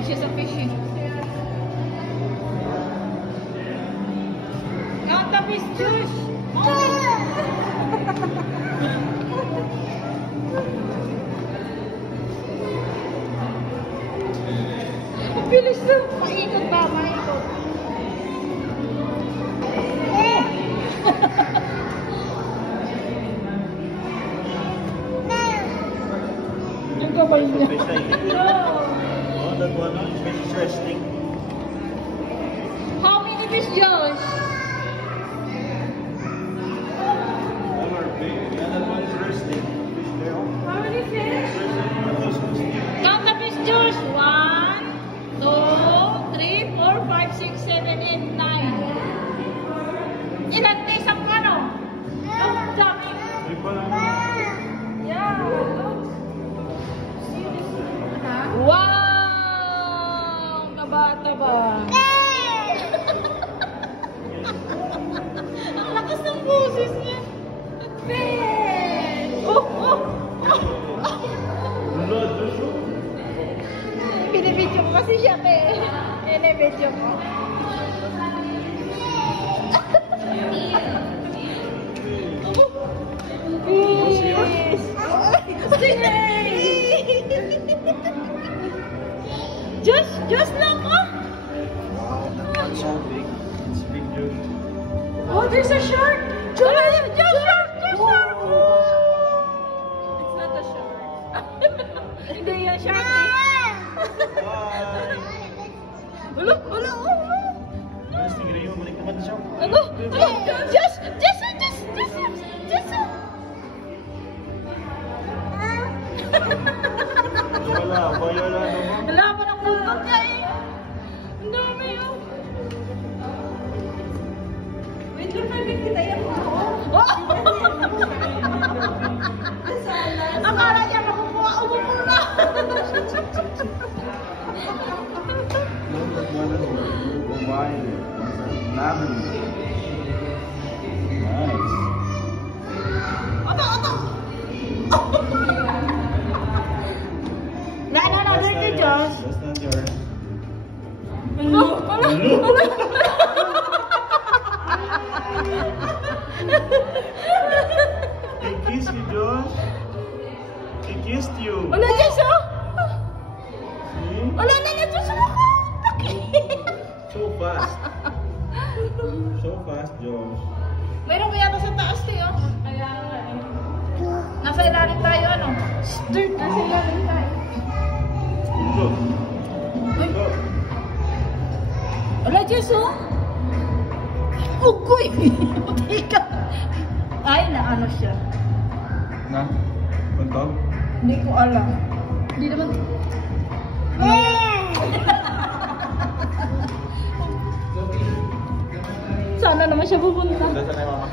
Mahilig siya sa fish eh. Count the fish, Josh! Bilis na! Maikot ba? Maikot. Yung kamay niya. Oh, that one, fish is resting. How many fish, Josh? That one is resting. Fish there. How many fish? Count the fish, Josh. 1, 2, 3, 4, 5, 6, 7, 8, 9. Ilan na isang ano? Ang dami. Yeah. Wow! Kabata ba? Ang lakas ng boses niya. Binibidyo ko kasi siya binibidyo ko. Just lang ka? That's so big. It's big, dude. Oh, there's a shark! Shark! It's not a shark. Hindi yan shark eh. Ulo! Mas tingnan mo, balik naman siya. Just! Wala naman. Wala pa ng buntot niya eh. Ang dami yun. Wait lang, may kita yan mo. Akala niya makukuha. Umupo na. No, they're Josh. That's not yours. He kissed you, Josh. He kissed you. Wala dyan siya. See? Wala na dyan siya. So fast. So fast, Josh. Mayroon kaya ba sa taas tayo? Kaya nga eh. Nasa ilalim tayo ano? Dirt, nasa ilalim tayo. Go. Uy. Go. Wala dyan siya. Ugoy! Teka. Ay, naano siya. Na? Pantog? Hindi ko alam. Hindi naman. Sana naman siya pupunta. Saan na yung mama?